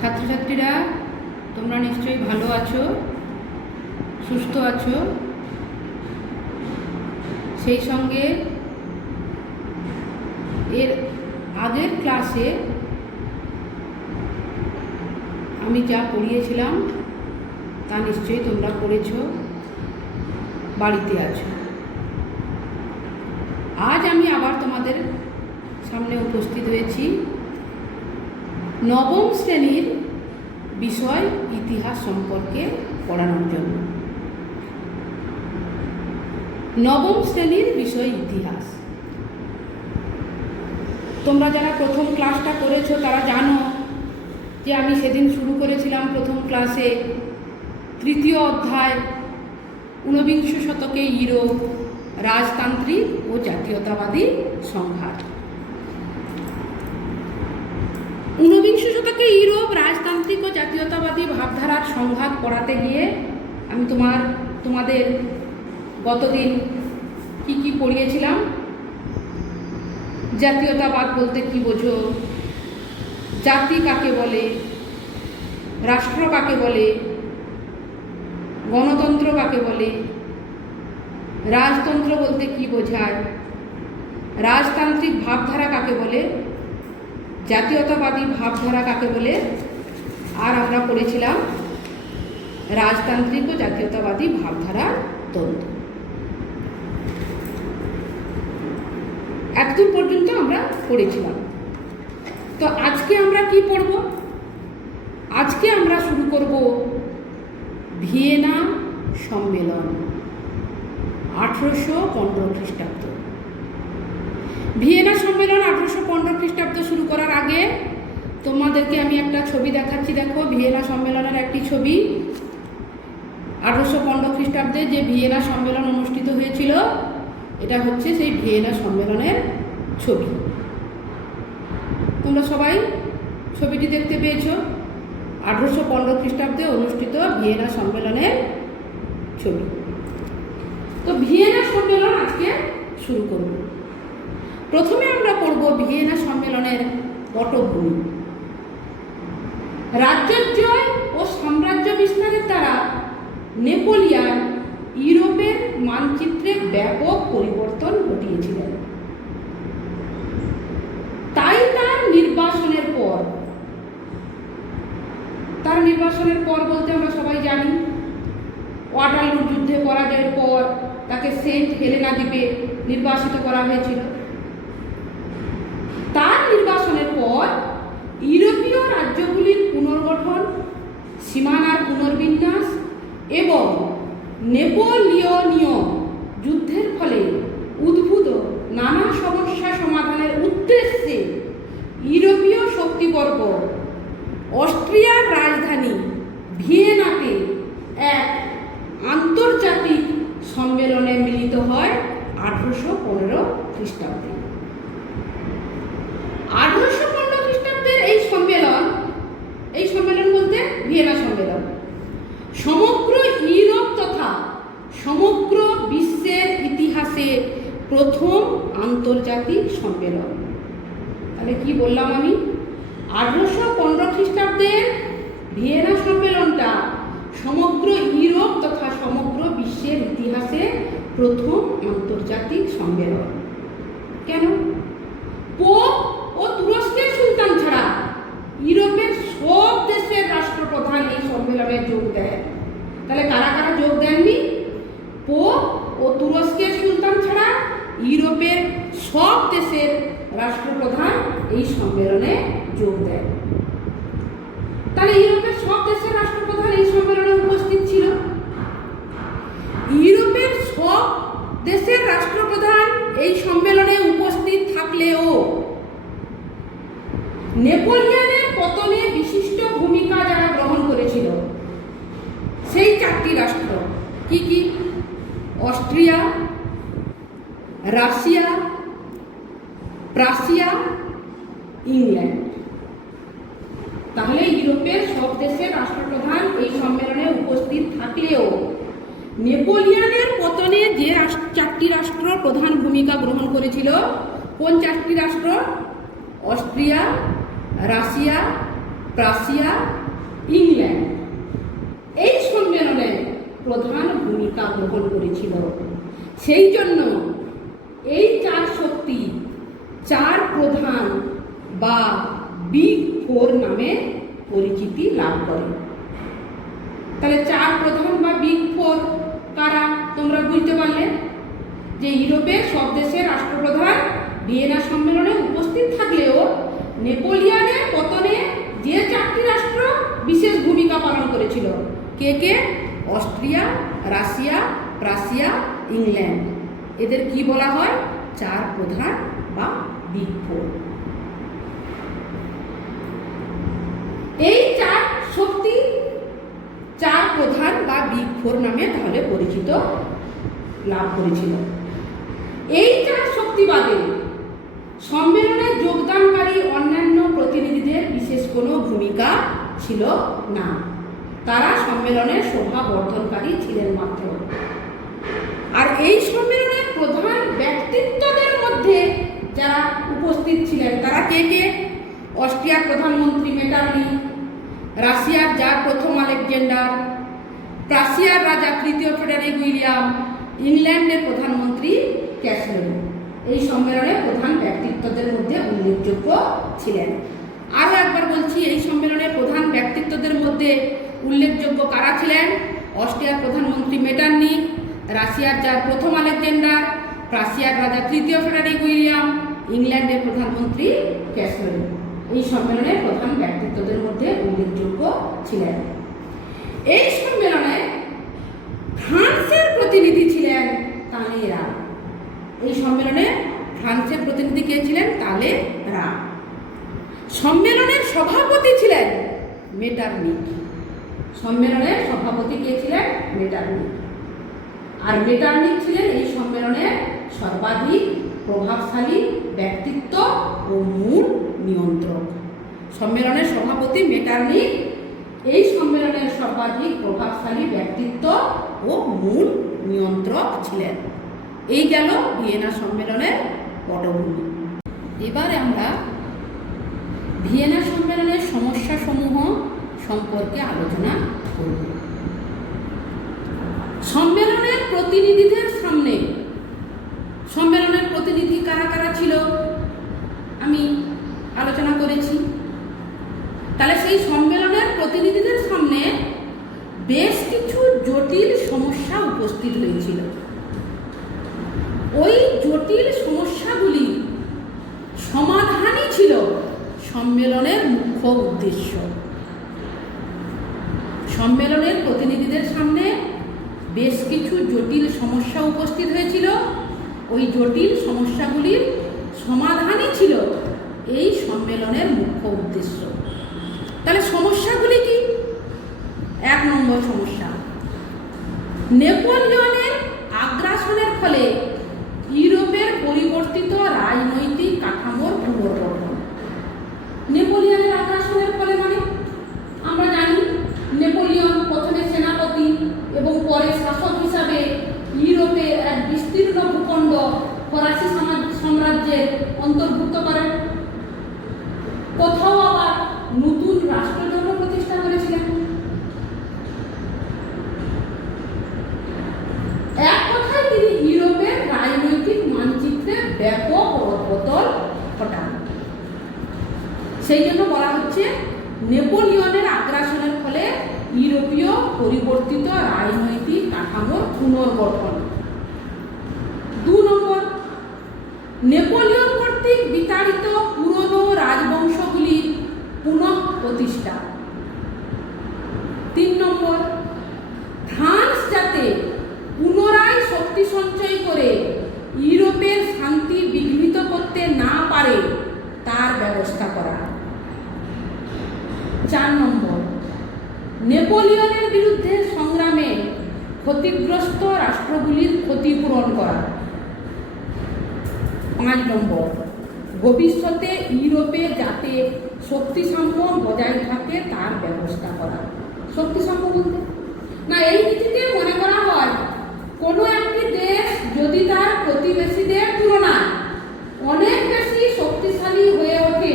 ছাত্রছাত্রীরা তোমরা নিশ্চয়ই ভালো আছো, সুস্থ আছো। সেই সঙ্গে এর আগের ক্লাসে আমি যা পড়িয়েছিলাম তা নিশ্চয়ই তোমরা পড়েছো, বাড়িতে আছো। আজ আমি আবার তোমাদের সামনে উপস্থিত হয়েছি নবম শ্রেণীর বিষয় ইতিহাস সম্পর্কে পড়ানোর জন্য। নবম শ্রেণীর বিষয় ইতিহাস। তোমরা যারা প্রথম ক্লাসটা করেছো তারা জানো যে আমি সেদিন শুরু করেছিলাম প্রথম ক্লাসে তৃতীয় অধ্যায় ঊনবিংশ শতকে ইউরোপ, রাজতান্ত্রিক ও জাতীয়তাবাদী সংঘাত। ঊনবিংশ শতকে ইউরোপ, রাজতান্ত্রিক ও জাতীয়তাবাদী ভাবধারার সংঘাত পড়াতে গিয়ে আমি তোমাদের গতদিন কি পড়িয়েছিলাম। জাতীয়তাবাদ বলতে কি বোঝো, জাতি কাকে বলে, রাষ্ট্র কাকে বলে, গণতন্ত্র কাকে বলে, রাজতন্ত্র বলতে কি বোঝায়, রাজতান্ত্রিক ভাবধারা কাকে বলে, জাতীয়তাবাদী ভাবধারা কাকে বলে, আর আমরা পড়েছিলাম রাজতান্ত্রিক ও জাতীয়তাবাদী ভাবধারার দ্বন্দ্ব। এতদূর পর্যন্ত আমরা পড়েছিলাম। তো আজকে আমরা কি পড়ব? আজকে আমরা শুরু করব ভিয়েনা সম্মেলন 1815 খ্রিস্টাব্দ। ভিয়েনা সম্মেলন 1815 খ্রিস্টাব্দ শুরু করার আগে তোমাদেরকে আমি একটা ছবি দেখাচ্ছি। দেখো, ভিয়েনা সম্মেলনের একটি ছবি। 1815 খ্রিস্টাব্দে যে ভিয়েনা সম্মেলন অনুষ্ঠিত হয়েছিল, এটা হচ্ছে সেই ভিয়েনা সম্মেলনের ছবি। তোমরা সবাই ছবিটি দেখতে পেয়েছো। 1815 খ্রিস্টাব্দে অনুষ্ঠিত ভিয়েনা সম্মেলনের ছবি। তো ভিয়েনা সম্মেলন আজকে শুরু করব। প্রথমে আমরা পড়ব ভিয়েনা সম্মেলনের পটভূমি। রাজ্যজয় ও সাম্রাজ্য বিস্তারের দ্বারা নেপোলিয়ন ইউরোপের মানচিত্রে ব্যাপক পরিবর্তন ঘটিয়েছিলেন। তাই তার নির্বাসনের পর বলতে আমরা সবাই জানি ওয়াটারলু যুদ্ধে পরাজয়ের পর তাকে সেন্ট হেলেনা দ্বীপে নির্বাসিত করা হয়েছিল। তার নির্বাসনের পর ইউরোপীয় রাজ্যগুলির পুনর্গঠন, সীমানার পুনর্বিন্যাস এবং নেপোলিয়নীয় যুদ্ধের ফলে উদ্ভূত নানা সমস্যা সমাধানের উদ্দেশ্যে ইউরোপীয় শক্তিবর্গ অস্ট্রিয়ার রাজধানী ভিয়েনাতে এক আন্তর্জাতিক সম্মেলনে মিলিত হয় 1815 খ্রিস্টাব্দে। 1815 খ্রিস্টাব্দের এই সম্মেলন বলতে ভিয়েনা সম্মেলন সমগ্র ইউরোপ তথা সমগ্র বিশ্বের ইতিহাসে প্রথম আন্তর্জাতিক সম্মেলন। তাহলে কি বললাম আমি? 1815 খ্রিস্টাব্দের ভিয়েনা সম্মেলনটা সমগ্র ইউরোপ তথা সমগ্র বিশ্বের ইতিহাসে প্রথম আন্তর্জাতিক সম্মেলন। কেন? পোপ ও তুরস্কের সুলতান ছাড়া ইউরোপের সব দেশের রাষ্ট্রপ্রধান এই সম্মেলনে যোগ দেয়। তাহলে কারা কারা যোগ দেননি? পোপ ও তুরস্কের সুলতান ছাড়া ইউরোপের সব দেশের রাষ্ট্রপ্রধান এই সম্মেলনে যোগ দেয়। তাহলে ইউরোপের সব দেশের রাষ্ট্রপ্রধান এই সম্মেলনে উপস্থিত ছিল। ইউরোপের সব দেশের রাষ্ট্রপ্রধান এই সম্মেলনে উপস্থিত থাকলেও নেপোলিয়নের পতনে বিশিষ্ট ভূমিকা যারা গ্রহণ করেছিল সেই চারটি রাষ্ট্র কি? Austria, Russia, Prussia, England. তাহলে ইউরোপের সব দেশের রাষ্ট্রপ্রধান এই সম্মেলনে উপস্থিত থাকলেও নেপোলিয়নের পতনে যে চারটি রাষ্ট্র প্রধান ভূমিকা গ্রহণ করেছিল, কোন চারটি রাষ্ট্র? অস্ট্রিয়া, রাশিয়া, প্রাশিয়া, ইংল্যান্ড এই সম্মেলনে প্রধান ভূমিকা গ্রহণ করেছিল। সেই জন্য এই চার শক্তি চার প্রধান বা বিগ ফোর নামে পরিচিতি লাভ করে। তাহলে চার প্রধান বা বিগ ফোর কারা তোমরা বুঝতে পারলে? যে ইউরোপের সব দেশের রাষ্ট্রপ্রধান ভিয়েনা সম্মেলনে উপস্থিত থাকলেও নেপোলিয়নের পতনে যে চারটি রাষ্ট্র বিশেষ ভূমিকা পালন করেছিল, কে কে? Austria, Russia, Prussia, England. এদের কি বলা হয়? চার প্রধান বা বিগ ফোর। এই চার শক্তি চার প্রধান বা বিগ ফোর নামে তাহলে পরিচিত লাভ করেছিল। এই চার শক্তিবাদে সম্মেলনে যোগদানকারী অন্যান্য প্রতিনিধিদের বিশেষ কোনো ভূমিকা ছিল না। তারা সম্মেলনের শোভা বর্ধনকারী ছিলেন মাত্র। আর এই সম্মেলনের প্রধান ব্যক্তিত্বদের মধ্যে যারা উপস্থিত ছিলেন তারা কে কে? অস্ট্রিয়ার প্রধানমন্ত্রী মেটারনিখ, রাশিয়ার জার প্রথম আলেকজান্ডার, প্রাশিয়ার রাজা তৃতীয় ফ্রেডারিক উইলিয়াম, ইংল্যান্ডের প্রধানমন্ত্রী ক্যাসলেরি এই সম্মেলনে প্রধান ব্যক্তিত্বদের মধ্যে উল্লেখযোগ্য ছিলেন। আরও একবার বলছি, এই সম্মেলনের প্রধান ব্যক্তিত্বদের মধ্যে উল্লেখযোগ্য কারা ছিলেন? অস্ট্রিয়ার প্রধানমন্ত্রী মেটারনিখ, রাশিয়ার জার প্রথম আলেকজান্ডার, প্রাশিয়ার রাজা তৃতীয় ফ্রেডারিক উইলিয়াম, ইংল্যান্ডের প্রধানমন্ত্রী ক্যাসলেরি এই সম্মেলনের প্রধান ব্যক্তিত্বদের মধ্যে উল্লেখযোগ্য ছিলেন। এই সম্মেলনে ফ্রান্সের প্রতিনিধি ছিলেন তালেরা। এই সম্মেলনে ফ্রান্সের প্রতিনিধি কে ছিলেন? তালেরা। সম্মেলনের সভাপতি ছিলেন মেটারনিখ। সম্মেলনের সভাপতি কে ছিলেন? মেটারনিখ। আর মেটারনিখ ছিলেন এই সম্মেলনের সর্বাধিক প্রভাবশালী ব্যক্তিত্ব ও মূল নিয়ন্ত্রক। সম্মেলনের সভাপতি মেটারনিখ এই সম্মেলনের সর্বাধিক প্রভাবশালী ব্যক্তিত্ব ও মূল নিয়ন্ত্রক ছিলেন। এই গেল ভিয়েনা সম্মেলনের পটভূমি। এবারে আমরা ভিয়েনা সম্মেলনের সমস্যাসমূহ সম্পর্কে আলোচনা করব। সম্মেলনের প্রতিনিধিদের সামনে সম্মেলনের প্রতিনিধি কারা কারা ছিল আমি আলোচনা করেছি। তাহলে সেই সম্মেলনের প্রতিনিধিদের সামনে বেশ কিছু জটিল সমস্যা উপস্থিত হয়েছিল। ওই জটিল সমস্যাগুলি সমাধানই ছিল সম্মেলনের মুখ্য উদ্দেশ্য। সম্মেলনের প্রতিনিধিদের সামনে বেশ কিছু জটিল সমস্যা উপস্থিত হয়েছিল। ওই জটিল সমস্যাগুলির সমাধানই ছিল এই সম্মেলনের মুখ্য উদ্দেশ্য। তাহলে সমস্যাগুলি কি? 1 নম্বর সমস্যা, নেপোলিয়নের আগ্রাসনের ফলে ইউরোপের পরিবর্তিত রাজনৈতিক কাঠামোর পুনর্গঠন। নেপোলিয়নের আগ্রাসনের ফলে মানে আমরা জানি নেপোলিয়ন প্রথমে সেনাপতি এবং পরে শাসক হিসাবে ইউরোপের এক বিস্তীর্ণ ভূখণ্ড ফরাসি সাম্রাজ্যের অন্তর্ভুক্ত করেন। কোথাও আবার নতুন রাষ্ট্রযন্ত্র প্রতিষ্ঠা করেছিলেন। এক কথায় তিনি ইউরোপের রাজনৈতিক মানচিত্রে ব্যাপক রদবদল ঘটান। সেই জন্য বলা হচ্ছে নেপোলিয়নের আগ্রাসনের ফলে ইউরোপীয় পরিবর্তিত রাজনৈতিক কাঠামোর পুনর্গঠন। 2 নম্বর, নেপোলিয়ন কর্তৃক বিতাড়িত পুরনো রাজবংশগুলির পুনঃ প্রতিষ্ঠা। 3 নম্বর, ফ্রান্স যাতে পুনরায় শক্তি সঞ্চয় করে ইউরোপের শান্তি বিঘ্নিত করতে না পারে তার ব্যবস্থা করা। 4 নম্বর, নেপোলিয়নের বিরুদ্ধে সংগ্রামে ক্ষতিগ্রস্ত রাষ্ট্রগুলির ক্ষতিপূরণ করা। 5 নম্বর, ভবিষ্যতে ইউরোপে যাতে শক্তিসাম্য বজায় থাকে তার ব্যবস্থা করা। শক্তিসাম্য বলতে না, এই নীতিতে মনে করা হয় কোনো একটি দেশ যদি তার প্রতিবেশীদের তুলনায় অনেক বেশি শক্তিশালী হয়ে ওঠে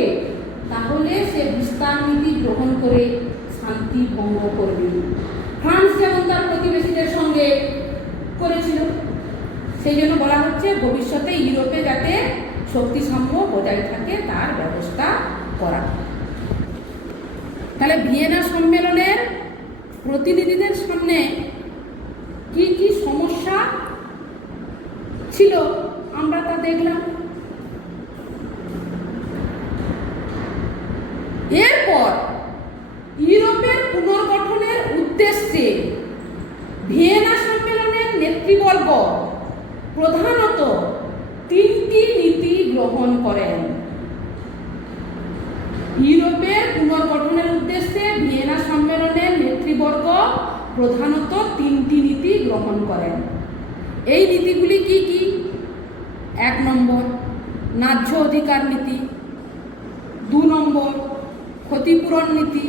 তাহলে সে বিস্তার নীতি গ্রহণ করে শান্তি ভঙ্গ করবে। ফ্রান্স যেমন তার প্রতিবেশীদের সঙ্গে করেছিল, সেই জন্য বলা হচ্ছে ভবিষ্যতে ইউরোপে যাতে শক্তি সাম্য বজায় থাকে তার ব্যবস্থা করা। তাহলে ভিয়েনা সম্মেলনের প্রতিনিধিদের সামনে কি কি সমস্যা ছিল আমরা তা দেখলাম। এরপর ইউরোপের পুনর্গঠনের উদ্দেশ্যে ভিয়েনা সম্মেলনের নেতৃবর্গ প্রধানত তিনটি নীতি গ্রহণ করেন। ইউরোপের পুনর্গঠনের উদ্দেশ্যে ভিয়েনা সম্মেলনের নেতৃবর্গ প্রধানত তিনটি নীতি গ্রহণ করেন। এই নীতিগুলি কি কি? 1 নম্বর ন্যায্য অধিকার নীতি, 2 নম্বর ক্ষতিপূরণ নীতি,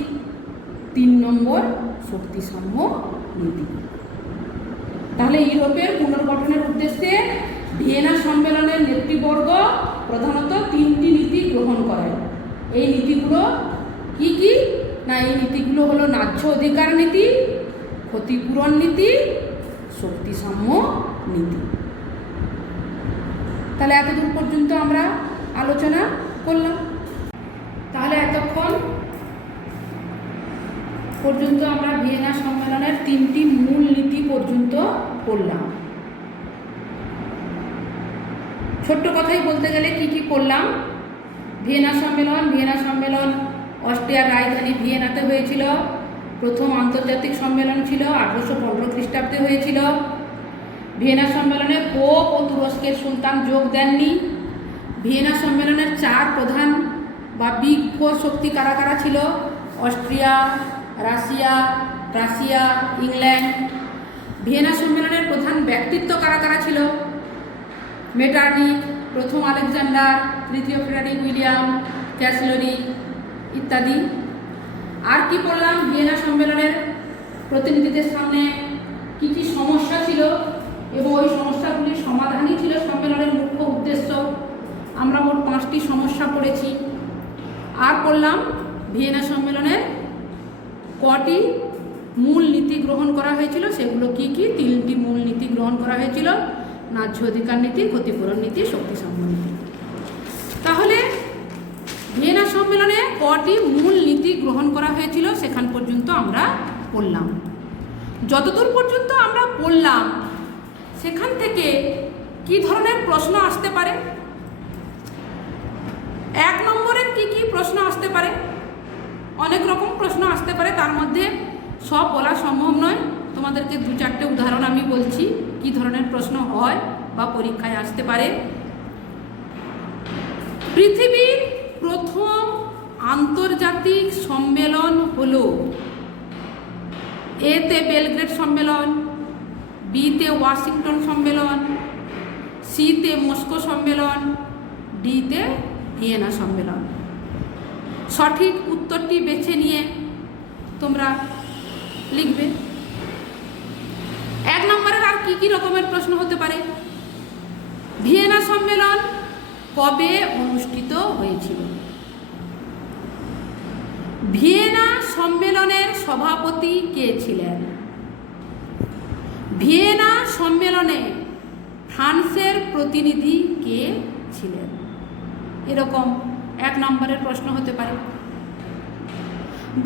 3 নম্বর শক্তিসাম্য নীতি। তাহলে ইউরোপের পুনর্গঠনের উদ্দেশ্যে ভিয়েনা সম্মেলনের নেতৃবর্গ প্রধানত তিনটি নীতি গ্রহণ করেন। এই নীতিগুলো কি কি? না, এই নীতিগুলো হলো ন্যায্য অধিকার নীতি, ক্ষতিপূরণ নীতি, শক্তিসাম্য নীতি। তাহলে এতদূর পর্যন্ত আমরা আলোচনা করলাম। তাহলে এতক্ষণ পর্যন্ত আমরা ভিয়েনা সম্মেলনের তিনটি মূল নীতি পর্যন্ত পড়লাম। ছোট্ট কথাই বলতে গেলে কি কি করলাম? ভিয়েনা সম্মেলন অস্ট্রিয়ার রাজধানী ভিয়েনাতে হয়েছিল। প্রথম আন্তর্জাতিক সম্মেলন ছিল 1815 খ্রিস্টাব্দে হয়েছিল। ভিয়েনা সম্মেলনে পোপ ও তুরস্কের সুলতান যোগ দেননি। ভিয়েনা সম্মেলনের 4 প্রধান বা বিগ 4 শক্তি কারা কারা ছিল? Austria, Russia, England. ভিয়েনা সম্মেলনের প্রধান ব্যক্তিত্ব কারা কারা ছিল? মেটারনিখ, প্রথম আলেকজান্ডার, তৃতীয় ফ্রেডারিক উইলিয়াম, ক্যাসলরি ইত্যাদি। আর কি বললাম? ভিয়েনা সম্মেলনের প্রতিনিধিদের সামনে কি কি সমস্যা ছিল এবং ওই সমস্যাগুলির সমাধানই ছিল সম্মেলনের মুখ্য উদ্দেশ্য। আমরা মোট 5টি সমস্যা পড়েছি। আর বললাম ভিয়েনা সম্মেলনের কটি মূল নীতি গ্রহণ করা হয়েছিল, সেগুলো কি কি? 3টি মূল নীতি গ্রহণ করা হয়েছিল, ন্যায্য অধিকার নীতি, ক্ষতিপূরণ নীতি, শক্তিসাম্য নীতি। তাহলে ভিয়েনা সম্মেলনে কটি মূল নীতি গ্রহণ করা হয়েছিল সেখান পর্যন্ত আমরা পড়লাম। যতদূর পর্যন্ত আমরা পড়লাম সেখান থেকে কি ধরনের প্রশ্ন আসতে পারে? 1 নম্বরের কি কি প্রশ্ন আসতে পারে? অনেক রকম প্রশ্ন আসতে পারে, তার মধ্যে সব বলা সম্ভব নয়। তোমাদেরকে 2-4টে উদাহরণ আমি বলছি কি ধরনের প্রশ্ন হয় বা পরীক্ষায় আসতে পারে। পৃথিবীর প্রথম আন্তর্জাতিক সম্মেলন হলো? এতে বেলগ্রেড সম্মেলন, বিতে ওয়াশিংটন সম্মেলন, সিতে মস্কো সম্মেলন, ডিতে ভিয়েনা সম্মেলন। সঠিক উত্তরটি বেছে নিয়ে তোমরা লিখবে। 1 নম্বরের আর কি কি রকমের প্রশ্ন হতে পারে? ভিয়েনা সম্মেলন কবে অনুষ্ঠিত হয়েছিল? ভিয়েনা সম্মেলনের সভাপতি কে ছিলেন? ভিয়েনা সম্মেলনে ফ্রান্সের প্রতিনিধি কে ছিলেন? এরকম 1 নম্বরের প্রশ্ন হতে পারে।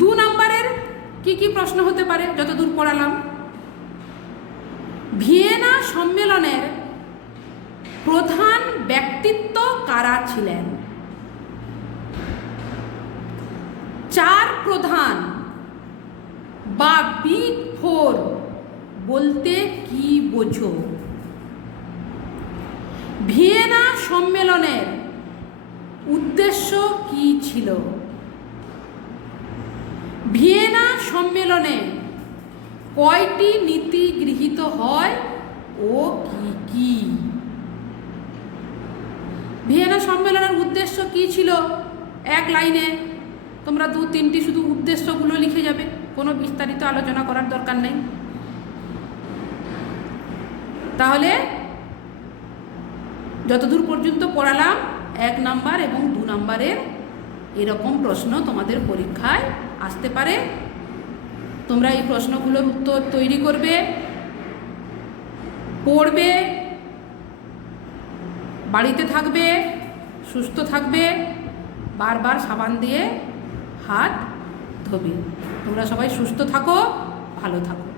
2 নম্বরের কি কি প্রশ্ন হতে পারে যতদূর পড়ালাম? ভিয়েনা সম্মেলনের প্রধান ব্যক্তিত্ব কারা ছিলেন? 4 প্রধান বা বিগ 4 বলতে কি বোঝো? ভিয়েনা সম্মেলনের উদ্দেশ্য কি ছিল? ভিয়েনা সম্মেলনে কয়টি নীতি গৃহীত হয় ও কি কি? ভিয়েনা সম্মেলনের উদ্দেশ্য কি ছিল? 1 লাইনে তোমরা 2-3টি শুধু উদ্দেশ্যগুলো লিখে যাবে, কোনো বিস্তারিত আলোচনা করার দরকার নেই। তাহলে যতদূর পর্যন্ত পড়ালাম 1 নাম্বার এবং 2 নাম্বারের এরকম প্রশ্ন তোমাদের পরীক্ষায় আসতে পারে। তোমরা এই প্রশ্নগুলোর উত্তর তৈরি করবে, পড়বে, বাড়িতে থাকবে, সুস্থ থাকবে, বারবার সাবান দিয়ে হাত ধোবে। তোমরা সবাই সুস্থ থাকো, ভালো থাকো।